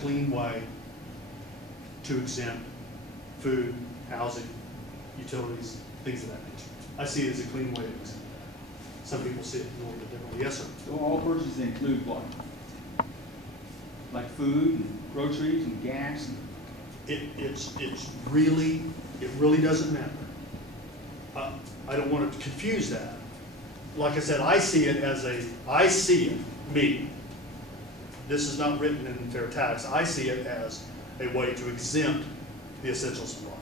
clean way to exempt food, housing, utilities, things of that nature. I see it as a clean way to exempt. Some people see it a little bit differently. Yes, sir? So all purchases include what? Like food and groceries and gas? It really doesn't matter. I don't want to confuse that. Like I said, I see it, me. This is not written in fair tax. I see it as a way to exempt the essentials of life.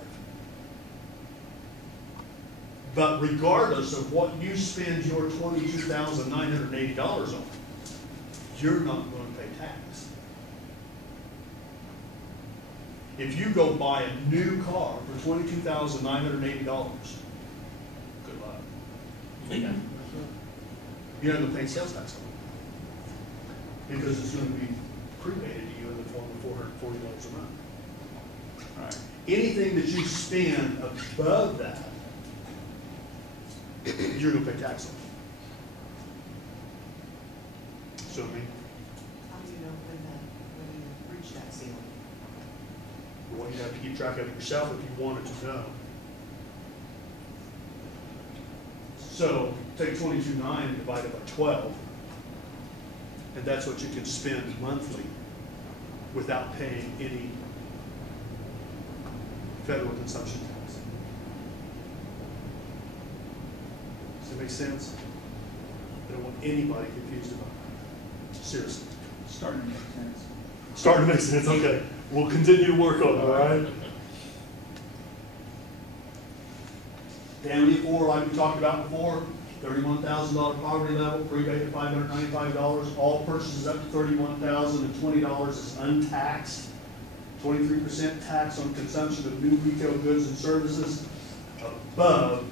But regardless of what you spend your $22,980 on, you're not going to pay tax. If you go buy a new car for $22,980, good luck. Yeah. You're not going to pay sales tax on it, because it's going to be prepaid to you in the form of $440 a month. Right. Anything that you spend above that, you're going to pay tax on. So, I mean, How do you know when you reach that ceiling? well, you have to keep track of it yourself if you wanted to know. So, take 22.9 and divide it by 12, and that's what you can spend monthly without paying any federal consumption tax. Does that make sense? I don't want anybody confused about that. Seriously. Starting to make sense. Starting to make sense, okay. We'll continue to work on it, all right? Family of four, like we talked about before, $31,000 poverty level, rebate at $595. All purchases up to $31,020 is untaxed. 23% tax on consumption of new retail goods and services above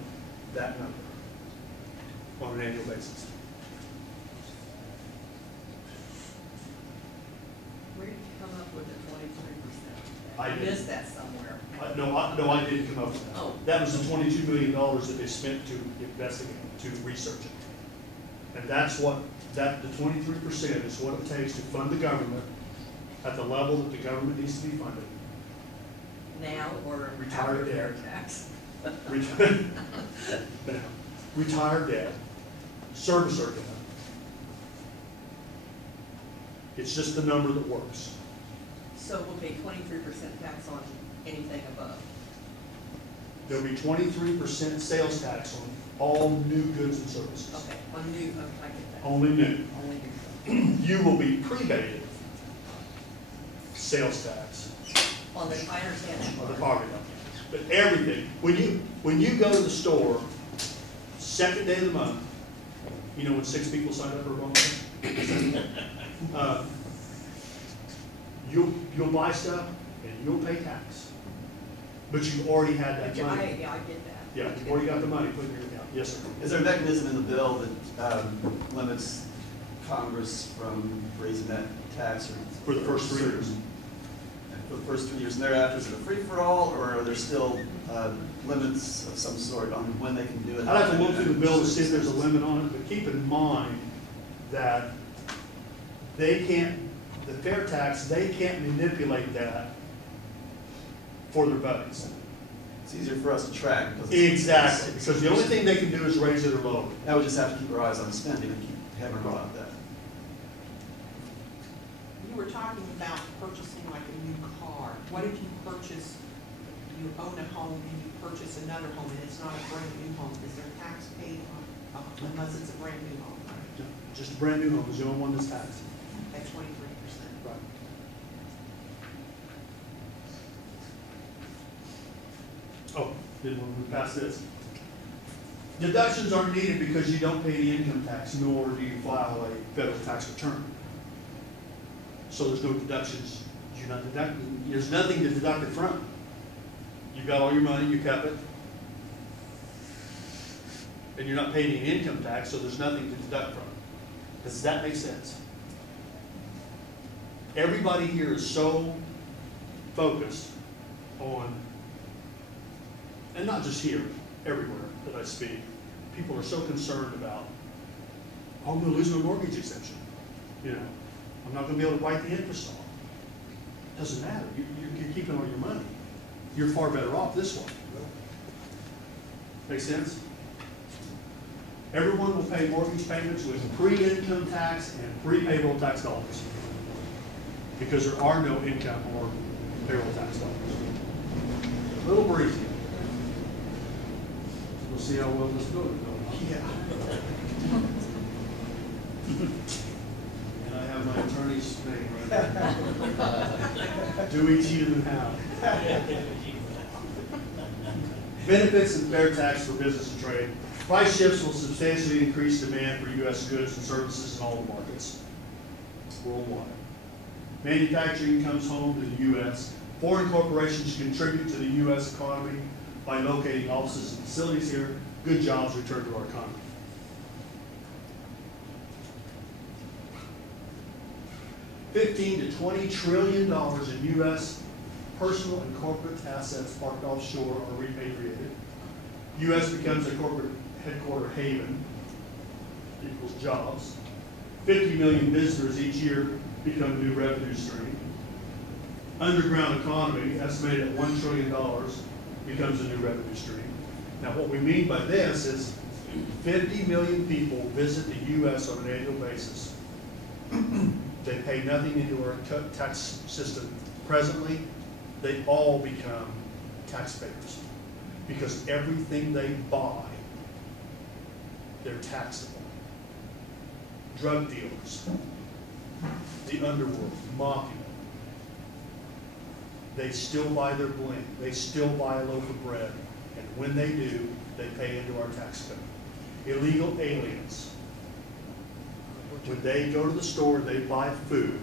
that number on an annual basis. Where did you come up with the 23%? I did. Missed that somewhere. No, I didn't come up with that. Oh. That was the $22 million that they spent to investigate, to research it. And that's what, the 23% is what it takes to fund the government at the level that the government needs to be funded. Now or Retired after their debt. tax? Retired debt, servicer debt. It's just the number that works. So we'll pay 23% tax on anything above. There'll be 23% sales tax on all new goods and services. Okay, on new, okay, I get that. Only new. Only new. You will be prebated sales tax On the, I understand that. on the property line. But everything, when you go to the store, second day of the month, you know when 6 people sign up for a bonus? You'll buy stuff and you'll pay tax. But you've already had that money. Yeah, I get that. Yeah, you've already got the money put in your account. Yes, sir. Is there a mechanism in the bill that limits Congress from raising that tax? Or For the first 3 years. For the first 3 years, and thereafter, is it a free-for-all, or are there still limits of some sort on when they can do it? I'd have to look through the bill to see if there's a limit on it, but keep in mind that they can't, the fair tax, they can't manipulate that for their buddies. It's easier for us to track. Because Exactly, because the only thing they can do is raise it or lower it. Now we just have to keep our eyes on spending and keep having about that. You were talking about purchasing like a new car. What if you purchase, you own a home and you purchase another home and it's not a brand new home? Is there tax paid on, unless it's a brand new home? Just a brand new home is the only one that's taxed. At 23%. Right. Oh, didn't want to move past this. Deductions aren't needed because you don't pay any income tax, nor do you file a federal tax return. So there's no deductions. You're not deducting. There's nothing to deduct it from. You've got all your money, you kept it, and you're not paying any income tax, so there's nothing to deduct from. Does that make sense? Everybody here is so focused on, and not just here, everywhere that I speak, people are so concerned about, oh, I'm going to lose my mortgage exemption. You know, I'm not going to be able to write the interest off. Doesn't matter, you're keeping all your money. You're far better off this way. Make sense? Everyone will pay mortgage payments with pre-income tax and pre-payroll tax dollars, because there are no income or payroll tax dollars. A little breezy. We'll see how well this goes. Yeah. And I have my attorney's name right there. Dewey, Cheatham, and Howe. Benefits and fair tax for business and trade. Price shifts will substantially increase demand for U.S. goods and services in all the markets worldwide. Manufacturing comes home to the U.S. Foreign corporations contribute to the U.S. economy by locating offices and facilities here. Good jobs return to our economy. $15 to $20 trillion in U.S. personal and corporate assets parked offshore are repatriated. U.S. becomes a corporate headquarter haven, equals jobs. 50 million visitors each year become a new revenue stream. Underground economy, estimated at $1 trillion, becomes a new revenue stream. Now what we mean by this is 50 million people visit the U.S. on an annual basis. They pay nothing into our tax system. Presently, they all become taxpayers because everything they buy, they're taxable. Drug dealers, the underworld, mafia, they still buy their bling, they still buy a loaf of bread, and when they do, they pay into our tax code. Illegal aliens, when they go to the store and they buy food,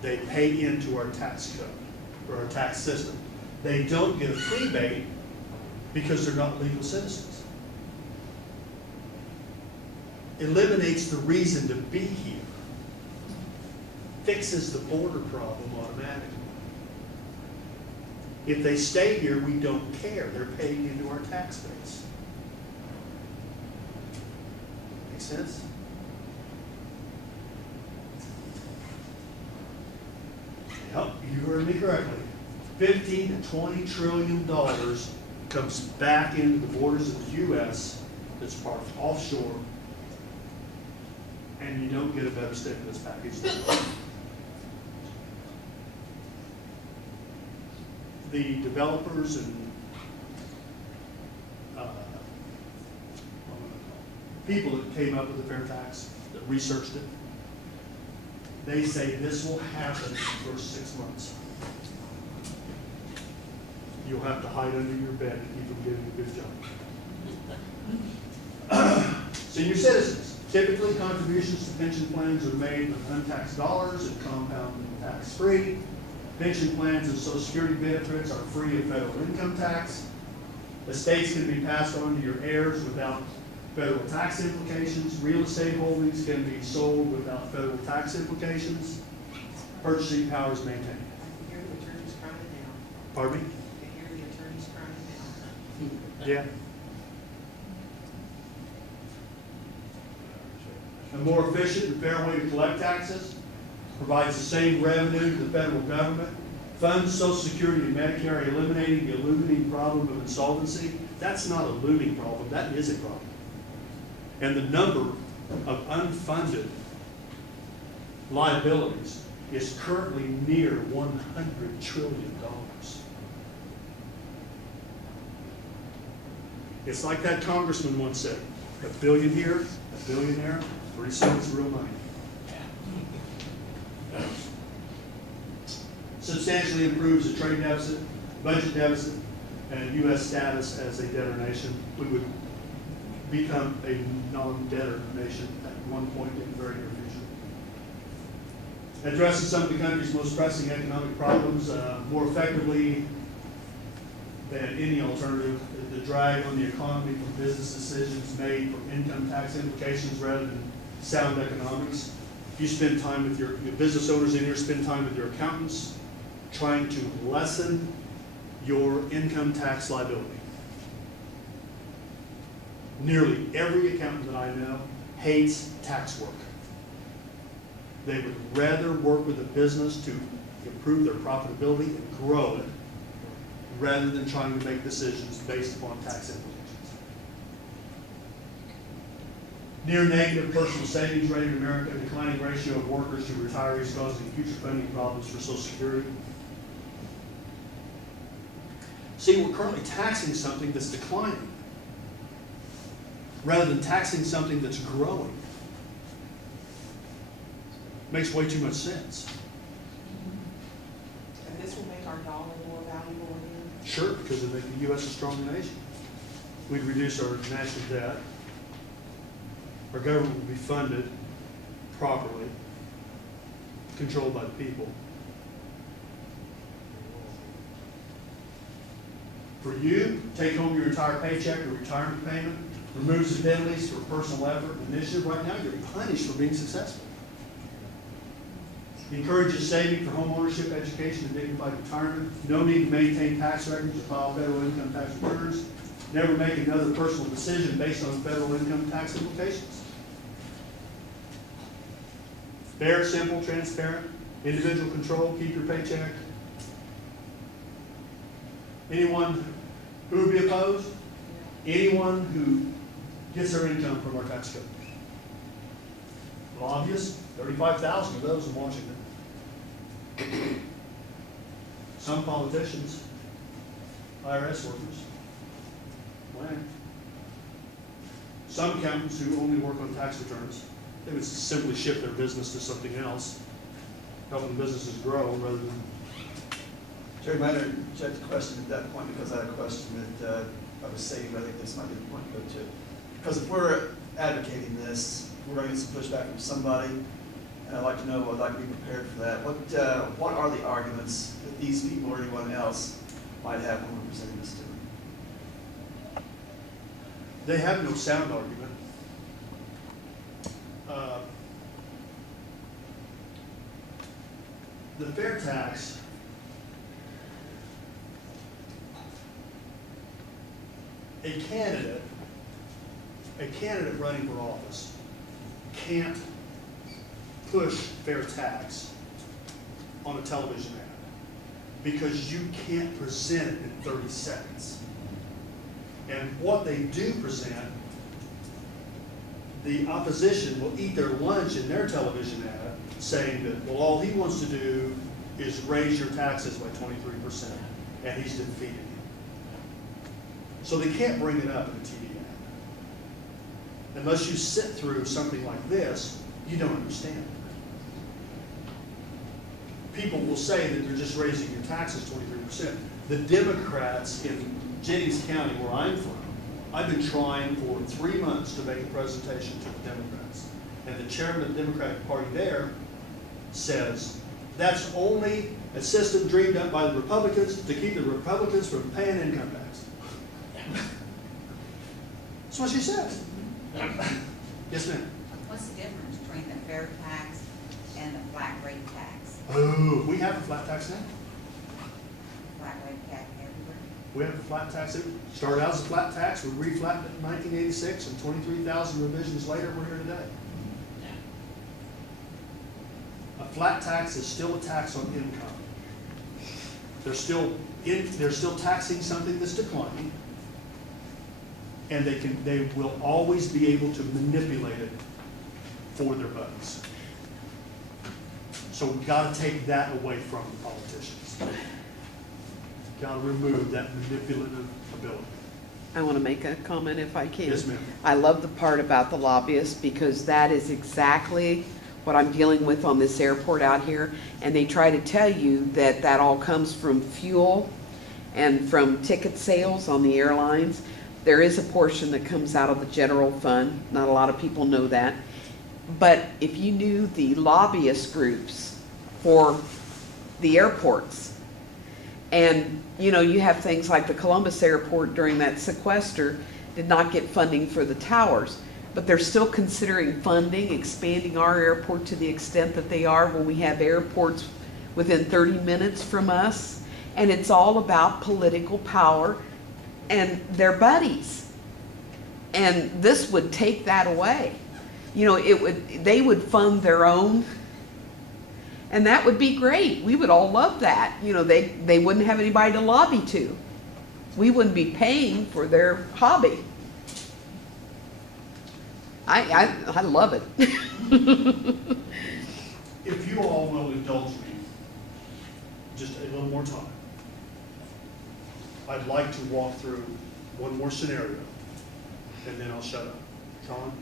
they pay into our tax code, or our tax system. They don't get a rebate because they're not legal citizens. Eliminates the reason to be here. Fixes the border problem automatically. If they stay here, we don't care. They're paying into our tax base. Make sense? Yep, you heard me correctly. $15 to $20 trillion comes back into the borders of the U.S. that's parked offshore, and you don't get a better stimulus package than that. The developers and people that came up with the fair tax, that researched it, they say this will happen in the first 6 months. You'll have to hide under your bed to keep from getting a good job. Senior citizens. Typically, contributions to pension plans are made with untaxed dollars and compound tax-free. Pension plans and Social Security benefits are free of federal income tax. Estates can be passed on to your heirs without federal tax implications. Real estate holdings can be sold without federal tax implications. Purchasing power is maintained. I can hear the attorneys crying now. Pardon me? I can hear the attorneys crying now. Yeah. A more efficient and fair way to collect taxes, provides the same revenue to the federal government, funds Social Security and Medicare, eliminating the looming problem of insolvency. That's not a looming problem, that is a problem. And the number of unfunded liabilities is currently near $100 trillion. It's like that congressman once said, a billion here, a billion there, pretty soon it's real money. Substantially improves the trade deficit, budget deficit, and U.S. status as a debtor nation. We would become a non-debtor nation at one point in the very near future. Addresses some of the country's most pressing economic problems more effectively than any alternative. The drag on the economy from business decisions made from income tax implications rather than sound economics. If you spend time with your business owners in here, spend time with your accountants, trying to lessen your income tax liability. Nearly every accountant that I know hates tax work. They would rather work with a business to improve their profitability and grow it, rather than trying to make decisions based upon tax implications. Near negative personal savings rate in America, declining ratio of workers to retirees causing future funding problems for Social Security. See, we're currently taxing something that's declining, rather than taxing something that's growing. Makes way too much sense. And this will make our dollar more valuable again. Sure, because it'd make the U.S. a stronger nation. We'd reduce our national debt. Our government would be funded properly, controlled by the people. For you, take home your entire paycheck or retirement payment, removes the penalties for personal effort and initiative. Right now, you're punished for being successful. Encourages saving for home ownership, education, and dignified retirement. No need to maintain tax records or file federal income tax returns. Never make another personal decision based on federal income tax implications. Fair, simple, transparent, individual control, keep your paycheck. Anyone who would be opposed? Anyone who gets their income from our tax code. Lobbyists, 35,000 of those in Washington. Some politicians, IRS workers, land. Some accountants who only work on tax returns. They would simply shift their business to something else, helping businesses grow rather than. Jerry, might interject a question at that point, because I had a question that I was saying, I think this might be the point to go to. Because if we're advocating this, we're going to get some pushback from somebody, and I'd like to know, I'd like to be prepared for that. What are the arguments that these people or anyone else might have when we're presenting this to them? They have no sound argument. The fair tax a candidate running for office can't push fair tax on a television ad because you can't present it in 30 seconds. And what they do present, the opposition will eat their lunch in their television ad saying that, well, all he wants to do is raise your taxes by 23%, and he's defeated you. So they can't bring it up in a TV ad. Unless you sit through something like this, you don't understand it. People will say that they're just raising your taxes 23%. The Democrats in Jennings County, where I'm from, I've been trying for 3 months to make a presentation to the Democrats. And the chairman of the Democratic Party there says, that's only a system dreamed up by the Republicans to keep the Republicans from paying income tax. That's what she says. Yes, ma'am. What's the difference between the fair tax and the flat rate tax? Oh, we have a flat tax now. Flat rate tax everywhere? We have a flat tax. It started out as a flat tax. We reflatted it in 1986, and 23,000 revisions later, we're here today. A flat tax is still a tax on income. They're still taxing something that's declining, and they will always be able to manipulate it for their bucks. So we've got to take that away from the politicians. Got to remove that manipulative ability. I want to make a comment if I can. Yes, ma'am. I love the part about the lobbyists because that is exactly what I'm dealing with on this airport out here. And they try to tell you that that all comes from fuel and from ticket sales on the airlines. There is a portion that comes out of the general fund. Not a lot of people know that. But if you knew the lobbyist groups for the airports, and you know, you have things like the Columbus airport during that sequester did not get funding for the towers, but they're still considering funding, expanding our airport to the extent that they are when we have airports within 30 minutes from us. And it's all about political power and their buddies. And this would take that away. You know, they would fund their own, And that would be great. We would all love that. You know, they wouldn't have anybody to lobby to. We wouldn't be paying for their hobby. I love it. If you all will indulge me just a little more time, I'd like to walk through one more scenario, and then I'll shut up. Tom?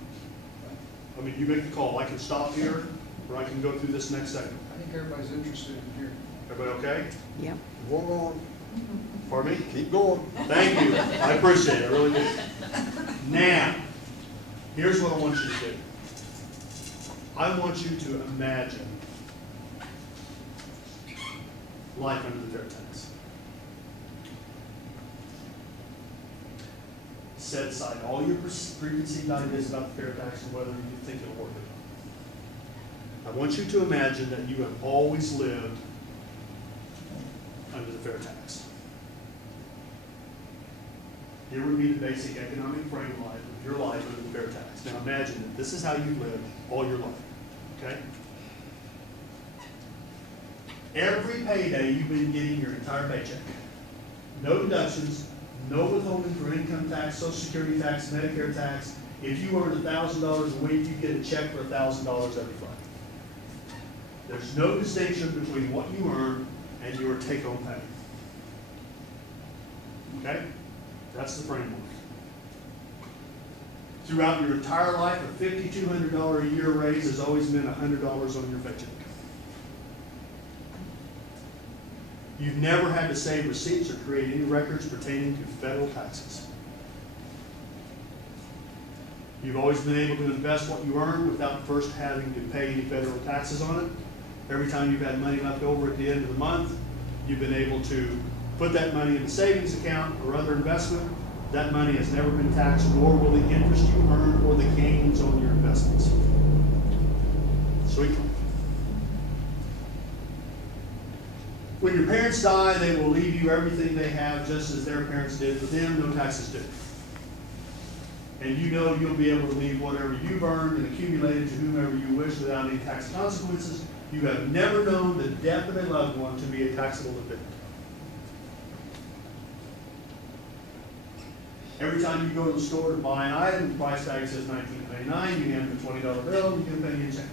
I mean, you make the call. I can stop here, or I can go through this next segment. I think everybody's interested in hearing. Everybody okay? Yeah. Go on. Pardon me? Keep going. Thank you. I appreciate it. I really do. Now, here's what I want you to do. I want you to imagine life under the fair tax. Set aside all your preconceived ideas about the fair tax and whether you think it'll work or not. I want you to imagine that you have always lived under the fair tax. Here would be the basic economic frame of your life under the fair tax. Now imagine that this is how you've lived all your life, okay? Every payday you've been getting your entire paycheck. No deductions, no withholding for income tax, Social Security tax, Medicare tax. If you earned $1,000 a week, you get a check for $1,000 every Friday. There's no distinction between what you earn and your take-home pay. Okay? That's the framework. Throughout your entire life, a $5,200 a year raise has always meant $100 on your paycheck. You've never had to save receipts or create any records pertaining to federal taxes. You've always been able to invest what you earn without first having to pay any federal taxes on it. Every time you've had money left over at the end of the month, you've been able to put that money in a savings account or other investment. That money has never been taxed, nor will the interest you earn or the gains on your investments. Sweet. When your parents die, they will leave you everything they have, just as their parents did for them, no taxes due. And you know you'll be able to leave whatever you've earned and accumulated to whomever you wish without any tax consequences. You have never known the death of a loved one to be a taxable event. Every time you go to the store to buy an item, the price tag says $19.99, you hand them a $20 bill, and you get a penny and change.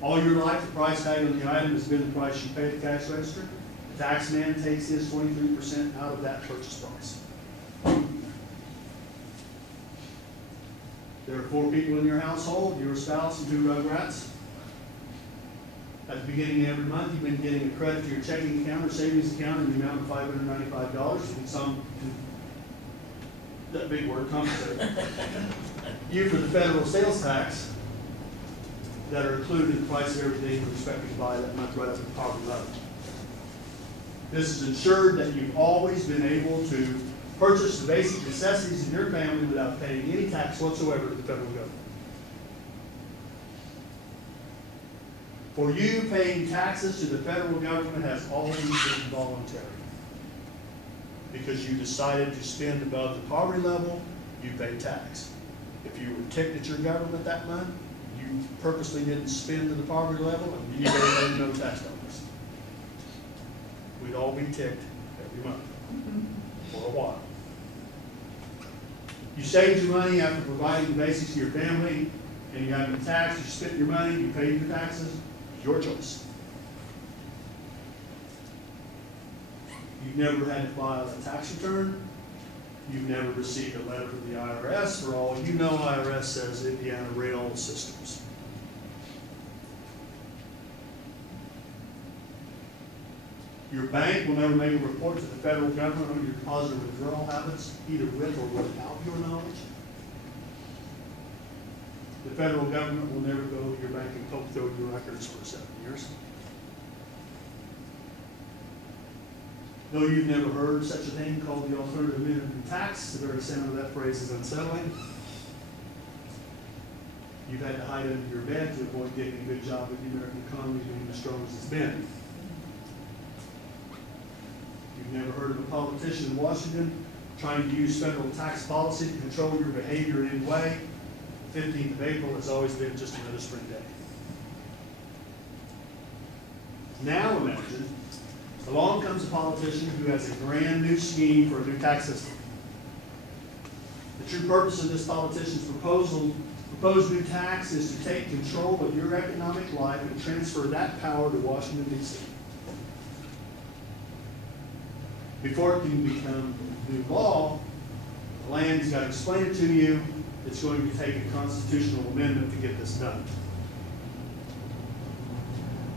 All your life, the price tag on the item has been the price you pay at the cash register. The tax man takes his 23% out of that purchase price. There are 4 people in your household, your spouse and 2 rugrats. At the beginning of every month, you've been getting a credit to your checking account or savings account in the amount of $595, and some, that big word, compensate you for the federal sales tax that are included in the price of everything you're expecting to buy that month right up at the poverty level. This is ensured that you've always been able to purchase the basic necessities of your family without paying any tax whatsoever to the federal government. For you, paying taxes to the federal government has always been voluntary. Because you decided to spend above the poverty level, you pay tax. If you were ticked at your government that month, you purposely didn't spend to the poverty level, and you gave no tax dollars. We'd all be ticked every month for a while. You saved your money after providing the basics to your family, and you haven't been taxed. You spent your money, you paid your taxes. Your choice. You've never had to file a tax return. You've never received a letter from the IRS. For all you know, IRS says Indiana Rail Systems. Your bank will never make a report to the federal government on your deposit or withdrawal habits, either with or without your knowledge. The federal government will never go to your bank and poke through your records for 7 years. Though you've never heard such a thing called the alternative minimum tax, the very sound of that phrase is unsettling. You've had to hide under your bed to avoid getting a good job with the American economy being as strong as it's been. You've never heard of a politician in Washington trying to use federal tax policy to control your behavior in any way. 15th of April has always been just another spring day. You've never heard of a politician in Washington trying to use federal tax policy to control your behavior in any way. 15th of April has always been just another spring day. 15th of April has always been just another spring day. Now imagine, along comes a politician who has a brand new scheme for a new tax system. The true purpose of this politician's proposed new tax is to take control of your economic life and transfer that power to Washington, D.C. Before it can become new law, the land's got to explain it to you. It's going to take a constitutional amendment to get this done.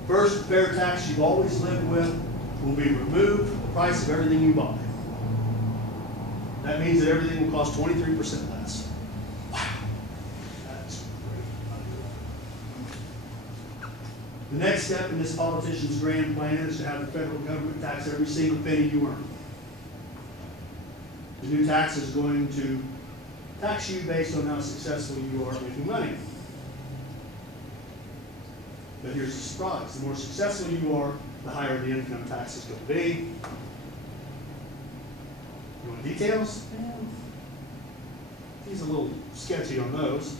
First, the fair tax you've always lived with will be removed from the price of everything you buy. That means that everything will cost 23% less. Wow, that's great. The next step in this politician's grand plan is to have the federal government tax every single penny you earn. The new tax is going to tax you based on how successful you are making money. But here's the surprise. The more successful you are, the higher the income tax is going to be. You want details? Yeah. He's a little sketchy on those.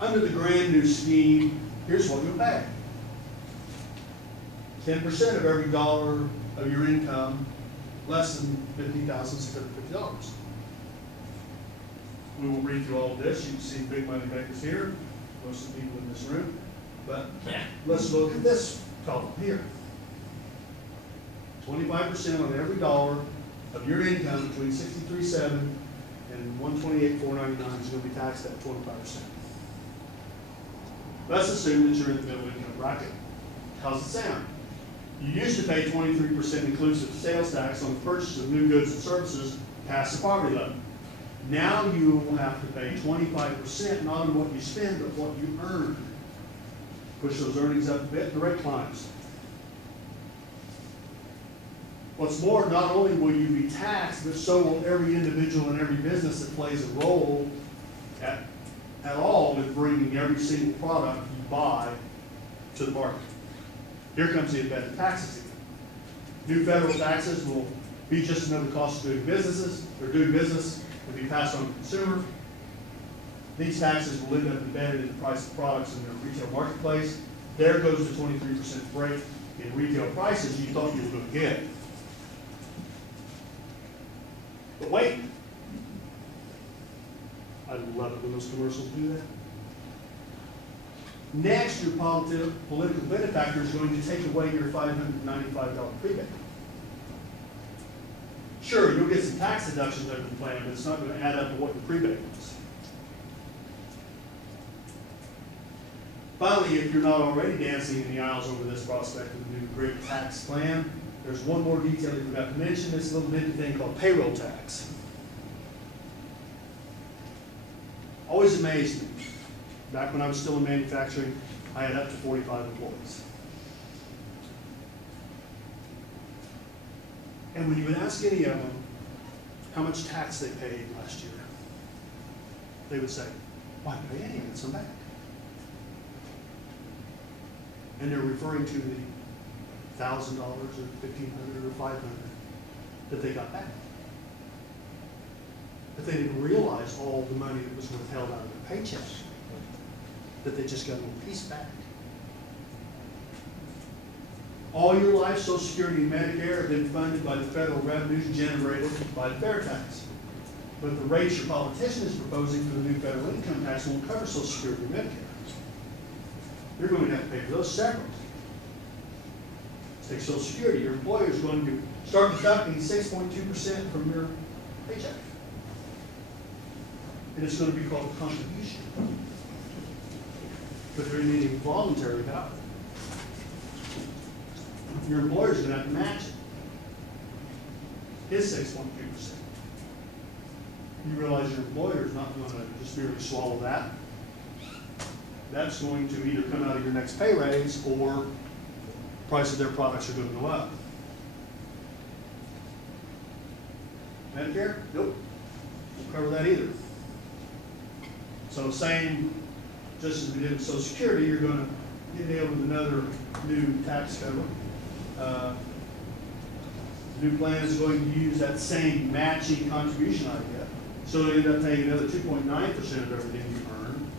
Under the grand new scheme, here's what you'll pay. 10% of every dollar of your income less than $50,650. We won't read through all of this. You can see big money makers here, most of the people in this room. But let's look at this column here. 25% on every dollar of your income between $63,700 and $128,499 is going to be taxed at 25%. Let's assume that you're in the middle income bracket. How's it sound? You used to pay 23% inclusive sales tax on the purchase of new goods and services past the poverty level. Now you will have to pay 25% not on what you spend, but what you earn. Push those earnings up a bit, the rate climbs. What's more, not only will you be taxed, but so will every individual and every business that plays a role at all in bringing every single product you buy to the market. Here comes the embedded taxes. New federal taxes will be just another cost of doing business will be passed on to the consumer. These taxes will end up embedded in the price of products in the retail marketplace. There goes the 23% break in retail prices you thought you were going to get. But wait, I love it when those commercials do that. Next, your political benefactor is going to take away your $595 rebate. Sure, you'll get some tax deductions over the plan, but it's not going to add up to what your rebate was. Finally, if you're not already dancing in the aisles over this prospect of the new great tax plan, there's one more detail you forgot to mention, this little bitty thing called payroll tax. Always amazed me. Back when I was still in manufacturing, I had up to 45 employees. And when you would ask any of them how much tax they paid last year, they would say, "Why pay any of it? Some back." And they're referring to the $1,000 or $1,500 or $500 that they got back. But they didn't realize all the money that was withheld out of their paycheck, that they just got a little piece back. All your life, Social Security and Medicare have been funded by the federal revenues generated by the fair tax. But the rates your politician is proposing for the new federal income tax won't cover Social Security and Medicare. You're going to have to pay for those separate. Take Social Security. Your employer is going to start deducting 6.2% from your paycheck. And it's going to be called a contribution. But there isn't anything voluntary about it. Your employer is going to have to match it. His 6.2%. You realize your employer is not going to just merely swallow that. That's going to either come out of your next pay raise or the price of their products are going to go up. Medicare? Nope. Won't cover that either. So same, just as we did with Social Security, you're going to get nailed with another new tax code. The new plan is going to use that same matching contribution idea. So they end up paying another 2.9% of everything you earn.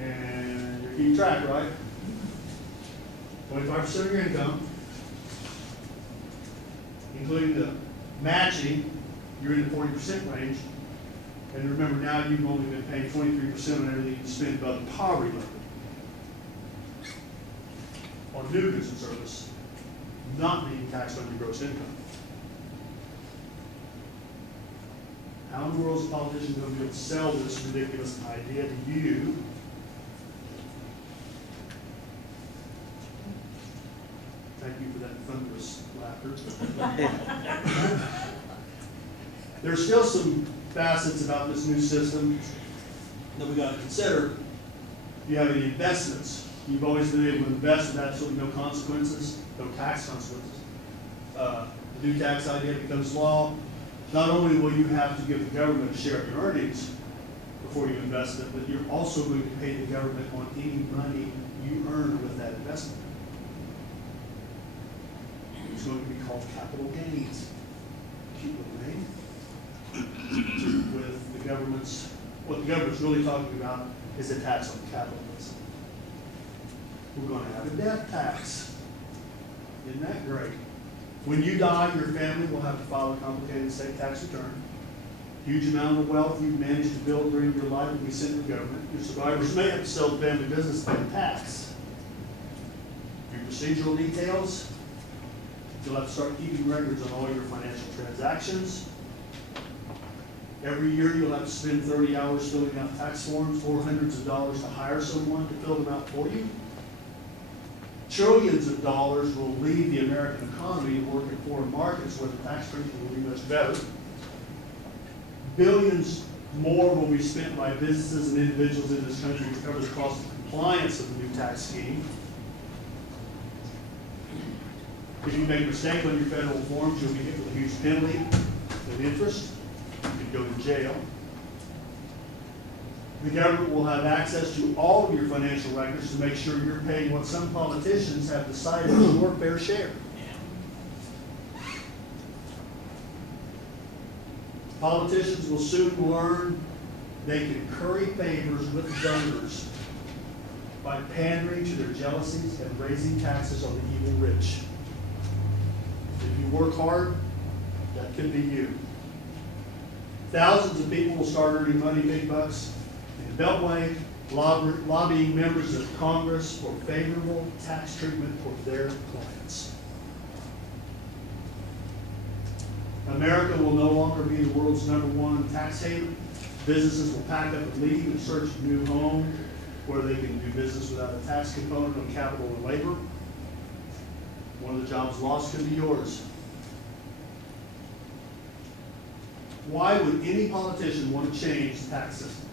And you keep track, right? 25% of your income, including the matching, you're in the 40% range. And remember, now you've only been paying 23% on everything you spend above the poverty level. On new goods and service, not being taxed on your gross income. How in the world is a politician going to be able to sell this ridiculous idea to you? Thank you for that thunderous laughter. There's still some facets about this new system that we got to consider. If you have any investments, you've always been able to invest with absolutely no consequences, no tax consequences. The new tax idea becomes law. Not only will you have to give the government a share of your earnings before you invest it, but you're also going to pay the government on any money you earn with that investment. It's going to be called capital gains. Cute little name. With the government's, what the government's really talking about is a tax on capitalism. We're going to have a death tax. Isn't that great? When you die, your family will have to file a complicated state tax return. Huge amount of wealth you've managed to build during your life will be sent to the government. Your survivors may have to sell the family business to pay the tax. Your procedural details, you'll have to start keeping records on all your financial transactions. Every year you'll have to spend 30 hours filling out tax forms or hundreds of dollars to hire someone to fill them out for you. Trillions of dollars will leave the American economy and work in foreign markets where the tax treatment will be much better. Billions more will be spent by businesses and individuals in this country to cover the cost of compliance of the new tax scheme. If you make a mistake on your federal forms, you'll be hit with a huge penalty and interest. You could go to jail. The government will have access to all of your financial records to make sure you're paying what some politicians have decided is your fair share. Politicians will soon learn they can curry favors with donors by pandering to their jealousies and raising taxes on the evil rich. If you work hard, that could be you. Thousands of people will start earning money, big bucks, in the Beltway, lobbying members of Congress for favorable tax treatment for their clients. America will no longer be the world's #1 tax haven. Businesses will pack up and leave in search of a new home where they can do business without a tax component on capital and labor. One of the jobs lost could be yours. Why would any politician want to change the tax system?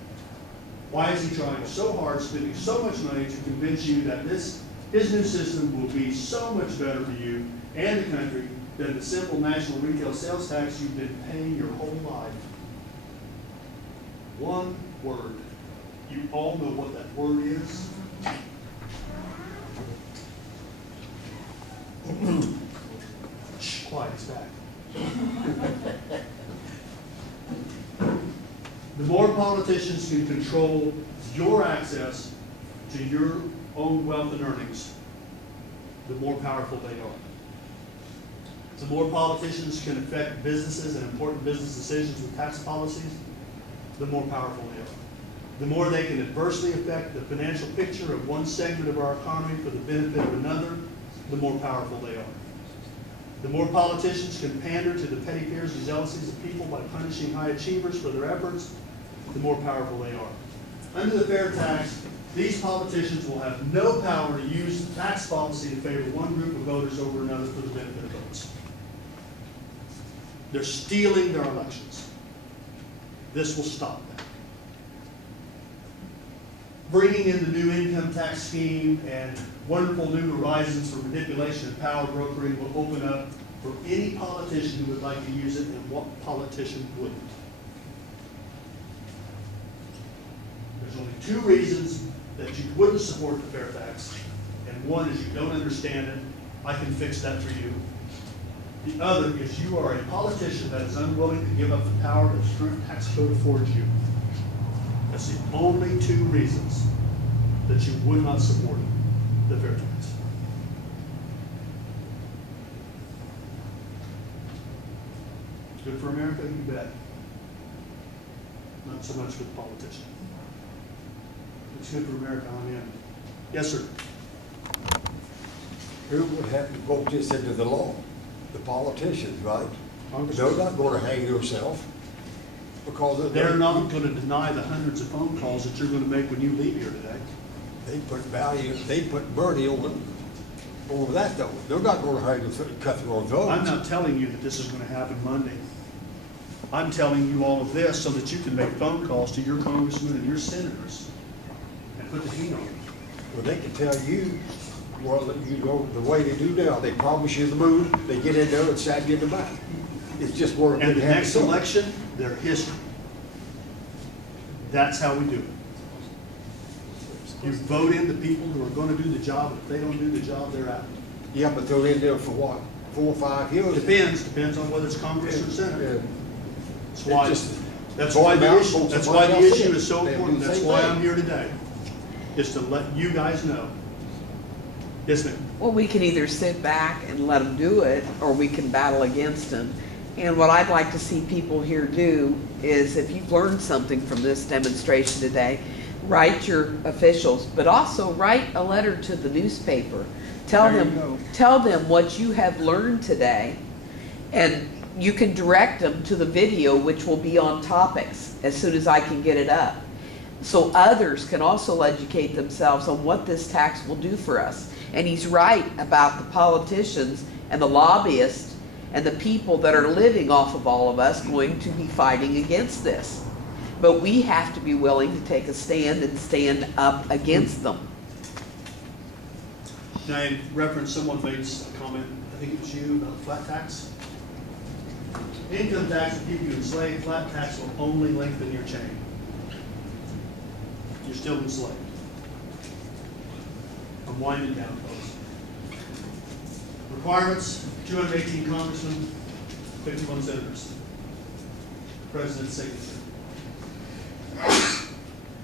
Why is he trying so hard, spending so much money to convince you that his new system will be so much better for you and the country than the simple national retail sales tax you've been paying your whole life? One word. You all know what that word is. Shh, quiet, it's back. The more politicians can control your access to your own wealth and earnings, the more powerful they are. The more politicians can affect businesses and important business decisions with tax policies, the more powerful they are. The more they can adversely affect the financial picture of one segment of our economy for the benefit of another, the more powerful they are. The more politicians can pander to the petty fears and jealousies of people by punishing high achievers for their efforts, the more powerful they are. Under the fair tax, these politicians will have no power to use the tax policy to favor one group of voters over another for the benefit of votes. They're stealing their elections. This will stop that. Bringing in the new income tax scheme and wonderful new horizons for manipulation and power brokering will open up for any politician who would like to use it, and what politician wouldn't. There's only two reasons that you wouldn't support the fair tax, and one is you don't understand it. I can fix that for you. The other is you are a politician that is unwilling to give up the power that the current tax code affords you. That's the only two reasons that you would not support the fair tax. Good for America, you bet. Not so much for the politician. It's good for America, I'm in. Yes, sir. Who would have to vote this into the law? The politicians, right? They're not gonna hang themselves because They're not gonna deny the hundreds of phone calls that you're gonna make when you leave here today. they put value, they put money over that though. They're not gonna hang them, cut their own votes. I'm not telling you that this is gonna happen Monday. I'm telling you all of this so that you can make phone calls to your congressmen and your senators and put the heat on them. Well, they can tell you, well, you know, the way they do now, they promise you the moon, they get in there and stab you in the back. It's just where. And the next election, they're history. That's how we do it. You vote in the people who are gonna do the job, if they don't do the job, they're out. Yeah, but they're in there for what, 4 or 5 years? Depends on whether it's Congress or Senate. And That's why, just that's why the vote issue, out, that's vote why the somebody else issue in. is so They do important. the That's same why thing. I'm here today, is to let you guys know. Yes, ma'am. Well, we can either sit back and let them do it, or we can battle against them. And what I'd like to see people here do is, if you've learned something from this demonstration today, write your officials, but also write a letter to the newspaper. Tell There you go. them what you have learned today, and you can direct them to the video, which will be on topics as soon as I can get it up. So others can also educate themselves on what this tax will do for us. And he's right about the politicians and the lobbyists and the people that are living off of all of us going to be fighting against this. But we have to be willing to take a stand and stand up against them. Now, in reference, someone made a comment, I think it was you, about flat tax. Income tax will keep you enslaved, flat tax will only lengthen your chain. You're still enslaved. I'm winding down, folks. Requirements, 218 congressmen, 51 senators. President's signature.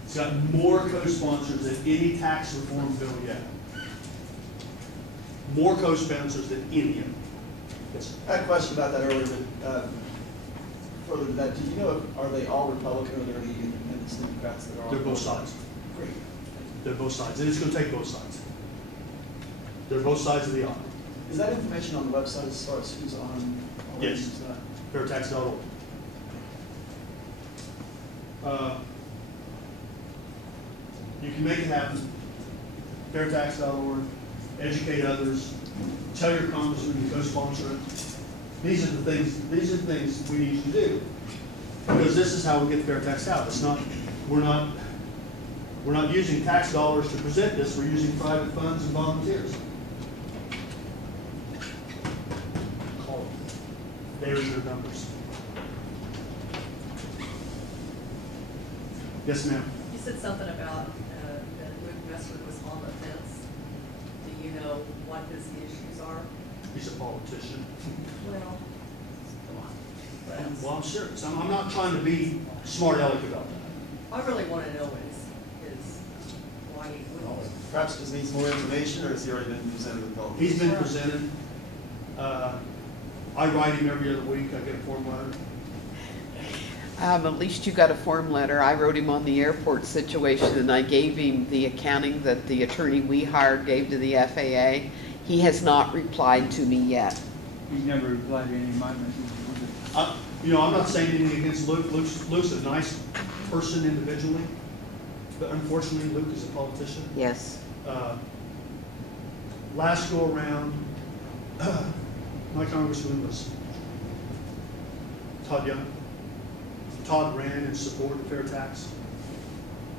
It's got more co-sponsors than any tax reform bill yet. More co-sponsors than any of them. Yes, sir. I had a question about that earlier, but further than that, do you know, are they all Republican or are there any independents, Democrats that are all? They're both sides. Great. They're both sides, and it's gonna take both sides. They're both sides of the aisle. Is that information on the website as far as who's on? or Yes. who's not? Fairtax.org. You can make it happen. Fairtax.org, educate others, tell your congressman to co-sponsor it. These are the things we need you to do. Because this is how we get fair tax out. It's not, we're not using tax dollars to present this, we're using private funds and volunteers. Call them. There's your numbers. Yes, ma'am. You said something about that Luke Messer was on the fence. Do you know what his issues are? He's a politician. Well, come on. Well, Well, I'm serious. I'm not trying to be smart aleck about that. I really want to know his why he wouldn't. Perhaps just needs more information, or has he already been presented with all? He's been presented. I write him every other week. I get a form letter. At least you got a form letter. I wrote him on the airport situation, and I gave him the accounting that the attorney we hired gave to the FAA. He has not replied to me yet. He's never replied to any of my messages. You know, I'm not saying anything against Luke. Luke's a nice person individually, but unfortunately, Luke is a politician. Yes. Last go around, my congressman was Todd Young. Todd ran in support of fair tax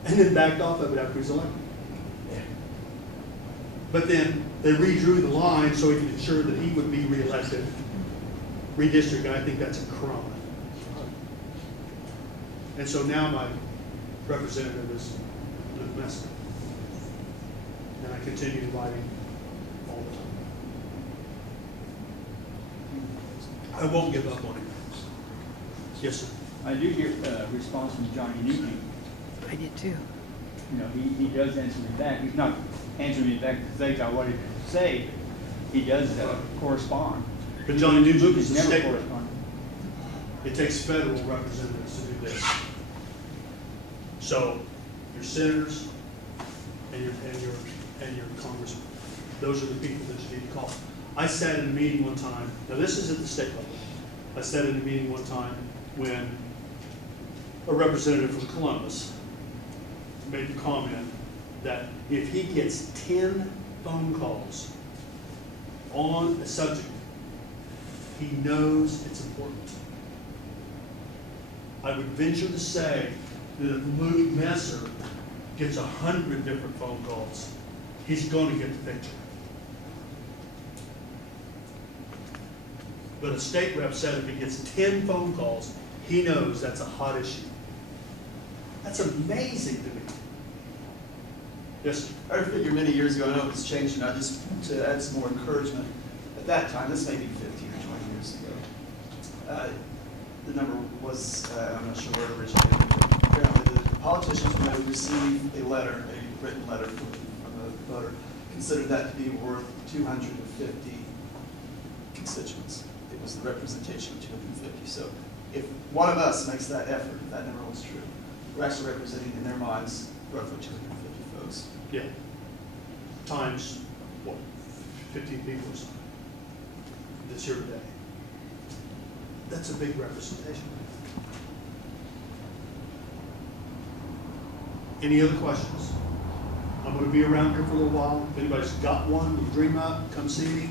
and then backed off of it after he was elected. But then they redrew the line so he could ensure that he would be reelected. Redistricting, I think that's a crime. And so now my representative is Luke Messer. And I continue inviting all the time. I won't give up on him. Yes, sir. I do get a response from Johnny Newby. I did too. You know, he does answer me back. He's not answering me back to things I wanted to say. He does correspond. But Johnny Nugent Luke is has the never state rep. corresponded. It takes federal representatives to do this. So, your senators and your congressmen, those are the people that you need to call. I sat in a meeting one time, now this is at the state level. I sat in a meeting one time when a representative from Columbus made the comment that if he gets 10 phone calls on a subject, he knows it's important. I would venture to say that if Luke Messer gets 100 different phone calls, he's going to get the picture. But a state rep said if he gets 10 phone calls, he knows that's a hot issue. That's amazing to me. Yes, I figured many years ago, I know it's changed now, just to add some more encouragement. At that time, this may be 15 or 20 years ago, the number was, I'm not sure where it originated, but apparently the politicians, when they would receive a letter, a written letter from a voter, considered that to be worth 250 constituents. It was the representation of 250. So if one of us makes that effort, if that number was true, we're actually representing in their minds roughly 250 folks. yeah. Times, what, 15 people or something that's here today. That's a big representation. Any other questions? I'm going to be around here for a little while. If anybody's got one, you dream up, come see me.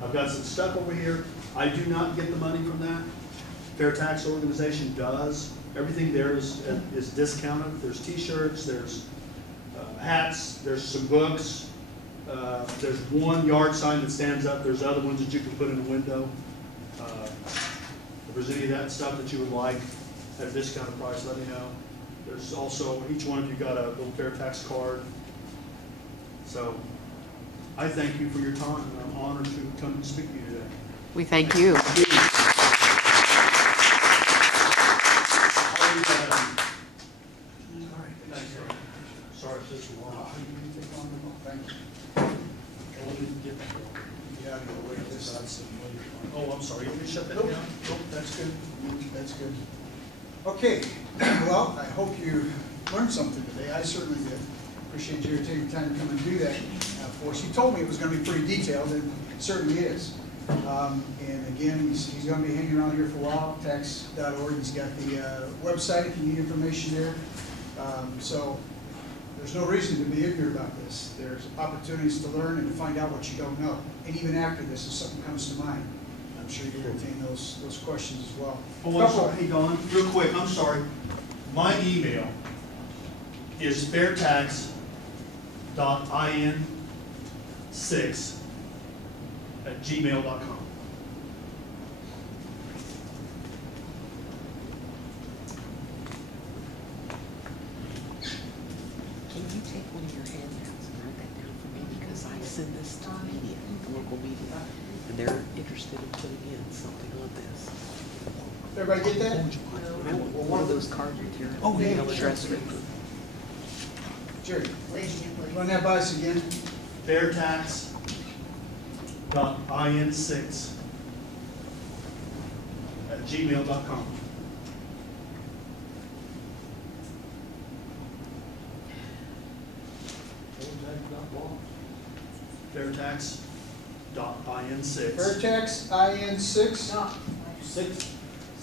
I've got some stuff over here. I do not get the money from that. Fair Tax Organization does. Everything there is discounted. There's T-shirts, there's hats, there's some books. There's one yard sign that stands up. There's other ones that you can put in the window. If there's any of that stuff that you would like at a discounted price, let me know. There's also, each one of you got a little Fair Tax card. So I thank you for your time, and I'm honored to come and speak to you today. We thank you. Sorry if this is long. Thank you. Yeah, I'm gonna wait this out. Oh, I'm sorry. You want me to shut that Nope, down? nope, that's good, that's good. Okay, well, I hope you learned something today, I certainly did. Appreciate you taking the time to come and do that for us. You told me it was gonna be pretty detailed, and it certainly is. And again, he's gonna be hanging around here for a while, tax.org, he's got the website if you need information there. So there's no reason to be ignorant about this. There's opportunities to learn and to find out what you don't know. And even after this, if something comes to mind, I'm sure you'll entertain those questions as well. Oh, I'm sorry. Hey, Don, real quick, I'm sorry. My email is fairtax.in6@gmail.com. Can you take one of your handouts and write that down for me? Because I send this to the media, the local media, and they're interested in putting in something on this. Everybody get that? Well, one of those cards with your email address written. Jerry, Say it again, please. run that by us again. fairtax.in6@gmail.com. Fairtax.in6. Fairtax, IN6.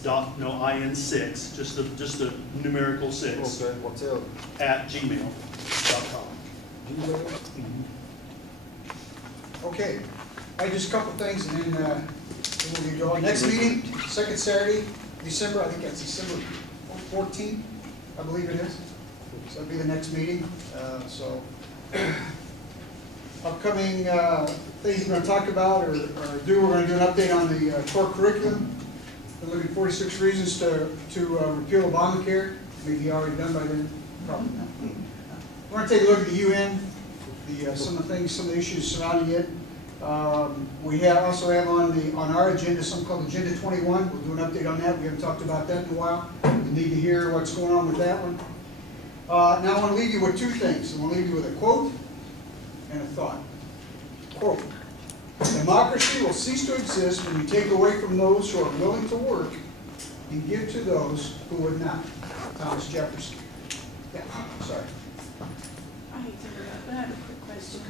IN6, just the numerical 6. Okay, what's up? @gmail.com. Okay, just a couple things and then we'll get going. Next meeting, second Saturday, December, I think that's December 14th, I believe it is. So that'll be the next meeting. Upcoming things we're going to talk about or do, we're going to do an update on the core curriculum. We're looking at 46 reasons to repeal Obamacare. Maybe already done by then, probably not. We're going to take a look at the UN, some of the issues surrounding it. We also have on our agenda something called Agenda 21. We'll do an update on that. We haven't talked about that in a while. You need to hear what's going on with that one. Now I want to leave you with two things. I want to leave you with a quote and a thought. Quote: democracy will cease to exist when you take away from those who are willing to work and give to those who would not. Thomas Jefferson. Yeah, sorry. I hate to interrupt, but I have a quick question.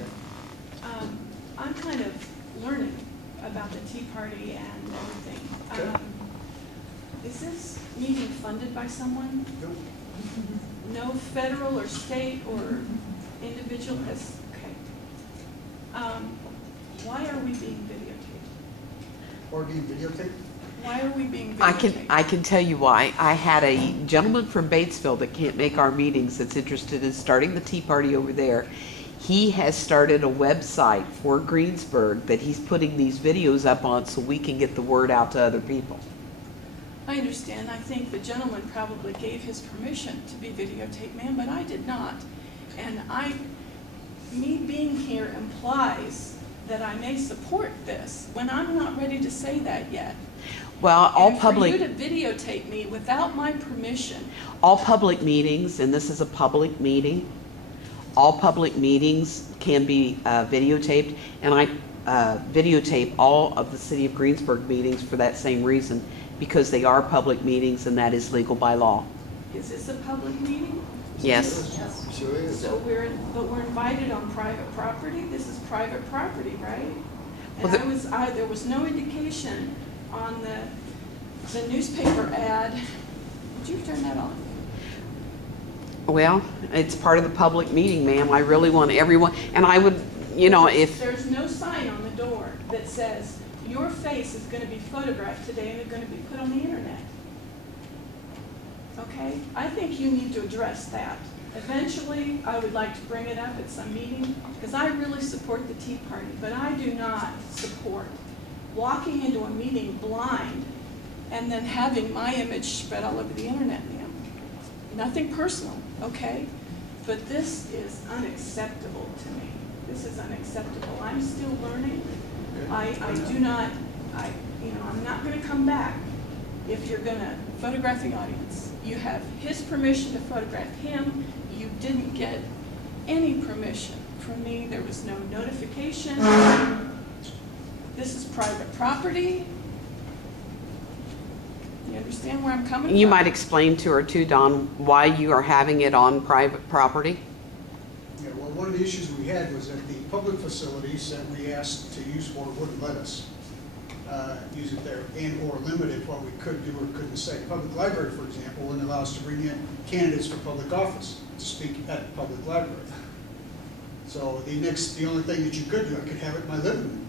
I'm kind of learning about the Tea Party and everything. Okay. Is this meeting funded by someone? Nope. No federal or state or individual has, okay. Why are we being videotaped? Or being videotaped? Why are we being videotaped? I can tell you why. I had a gentleman from Batesville that can't make our meetings that's interested in starting the Tea Party over there. He has started a website for Greensburg that he's putting these videos up on so we can get the word out to other people. I understand. I think the gentleman probably gave his permission to be videotaped, ma'am, but I did not. And me being here implies that I may support this when I'm not ready to say that yet. Well, And for you to videotape me without my permission. all public meetings, and this is a public meeting, all public meetings can be videotaped, and I videotape all of the City of Greensburg meetings for that same reason, because they are public meetings and that is legal by law. Is this a public meeting? Yes. Sure is. So we're invited on private property? This is private property, right? Well, And there was no indication on the newspaper ad. Did you turn that on? Well, it's part of the public meeting, ma'am. I really want everyone, and I would, you know, if, There's no sign on the door that says, your face is going to be photographed today and it's going to be put on the internet. Okay? I think you need to address that. Eventually, I would like to bring it up at some meeting, because I really support the Tea Party, but I do not support walking into a meeting blind and then having my image spread all over the internet, ma'am. Nothing personal, okay? But this is unacceptable to me. This is unacceptable. I'm still learning. I do not, I'm not gonna come back if you're gonna photograph the audience. You have his permission to photograph him. You didn't get any permission from me. There was no notification. This is private property. You understand where I'm coming from? you might explain to her too, Don, why you are having it on private property. Yeah, well, one of the issues we had was that the public facilities that we asked to use for wouldn't let us use it there, and or limited what we could do or couldn't say. Public library, for example, wouldn't allow us to bring in candidates for public office to speak at the public library. So the only thing that you could do, I could have it in my living room.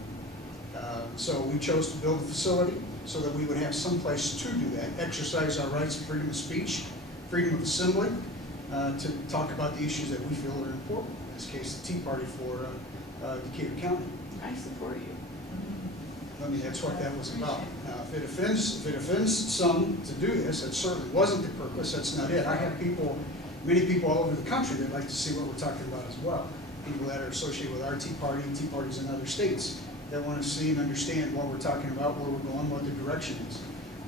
So we chose to build a facility so that we would have some place to do that, exercise our rights of freedom of speech, freedom of assembly, to talk about the issues that we feel are important. In this case, the Tea Party for Decatur County. I support you. I mean, that's what that was about. Now, if it offends some to do this, that certainly wasn't the purpose. That's not it. I have many people all over the country that like to see what we're talking about as well. People that are associated with our Tea Party and Tea Parties in other states that want to see and understand what we're talking about, where we're going, what the direction is.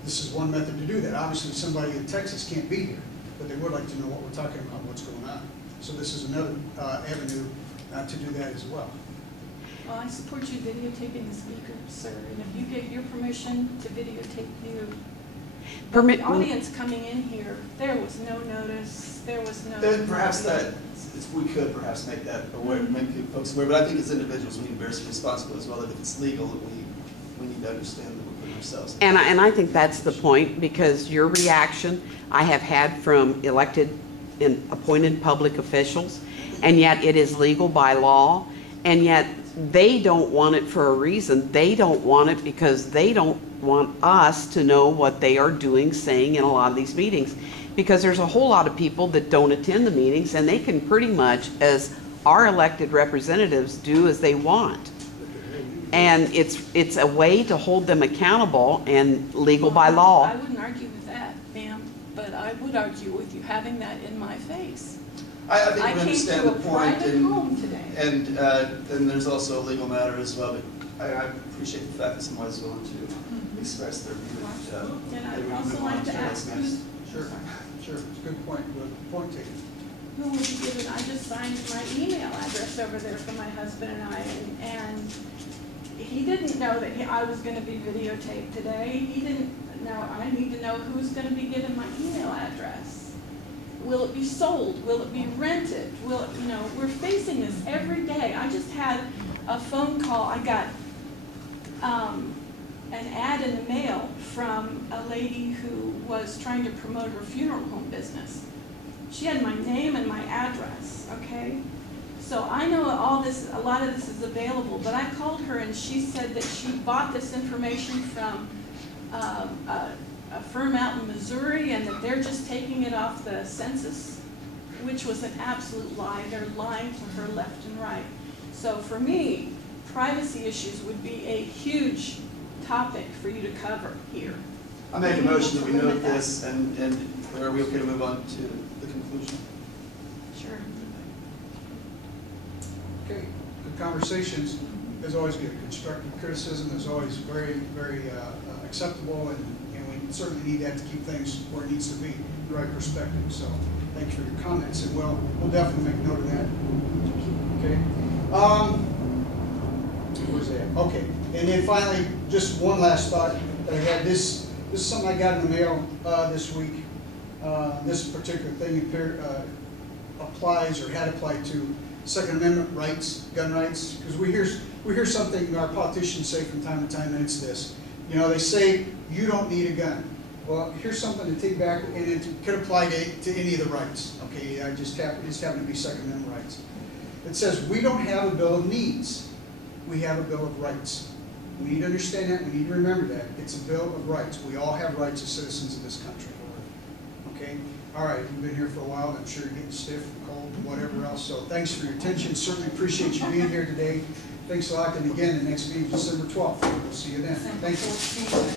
This is one method to do that. Obviously, somebody in Texas can't be here, but they would like to know what we're talking about, what's going on. So this is another avenue to do that as well. Well, I support you videotaping the speaker, sir, and if you gave your permission to videotape you, the audience coming in here, there was no notice, there was no... Perhaps we could perhaps make that aware, make folks aware, but I think as individuals, we need to bear some responsibility as well, that if it's legal, we need to understand that we're putting ourselves in. And I think that's the point, because your reaction I have had from elected and appointed public officials, and yet it is legal by law, and yet they don't want it for a reason. They don't want it because they don't want us to know what they are doing, saying in a lot of these meetings. Because there's a whole lot of people that don't attend the meetings, and they can pretty much, as our elected representatives, do as they want. And it's a way to hold them accountable and legal by law. I wouldn't argue with that, ma'am, but I would argue with you having that in my face. I think we understand the point, came to a private home today. and then there's also a legal matter as well, but I appreciate the fact that someone is willing to express their view. And I'd also like to ask you, Sure, it's a good point. Good point taken. who will be given, I just signed my email address over there for my husband and I, and he didn't know that I was gonna be videotaped today. He didn't know, I need to know who's gonna be given my email address. Will it be sold? Will it be rented? Will it, we're facing this every day. I just had a phone call. I got an ad in the mail from a lady who was trying to promote her funeral home business. She had my name and my address, okay? So I know a lot of this is available, but I called her and she said that she bought this information from a firm out in Missouri and that they're just taking it off the census, which was an absolute lie. They're lying to her left and right. So for me, privacy issues would be a huge topic for you to cover here. I make a motion that we note this, and are we okay to move on to the conclusion? Sure. Okay, good conversations is always good. Constructive criticism is always very, very acceptable, and we certainly need that to keep things where it needs to be, the right perspective. So thanks for your comments, and we'll definitely make note of that. Okay. Where's that? Okay, and then finally, just one last thought that I had. This is something I got in the mail this week. This particular thing applies or had applied to Second Amendment rights, gun rights, because we hear something our politicians say from time to time, and it's this. They say you don't need a gun. Well, here's something to take back, and it could apply to any of the rights. Okay, it just happen to be Second Amendment rights. It says we don't have a bill of needs. We have a bill of rights. We need to understand that. We need to remember that. It's a bill of rights. We all have rights as citizens of this country. Okay? All right, you've been here for a while, and I'm sure you're getting stiff and cold and whatever else. So thanks for your attention. Certainly appreciate you being here today. Thanks a lot. And again, the next meeting is December 12th. We'll see you then. Thank you.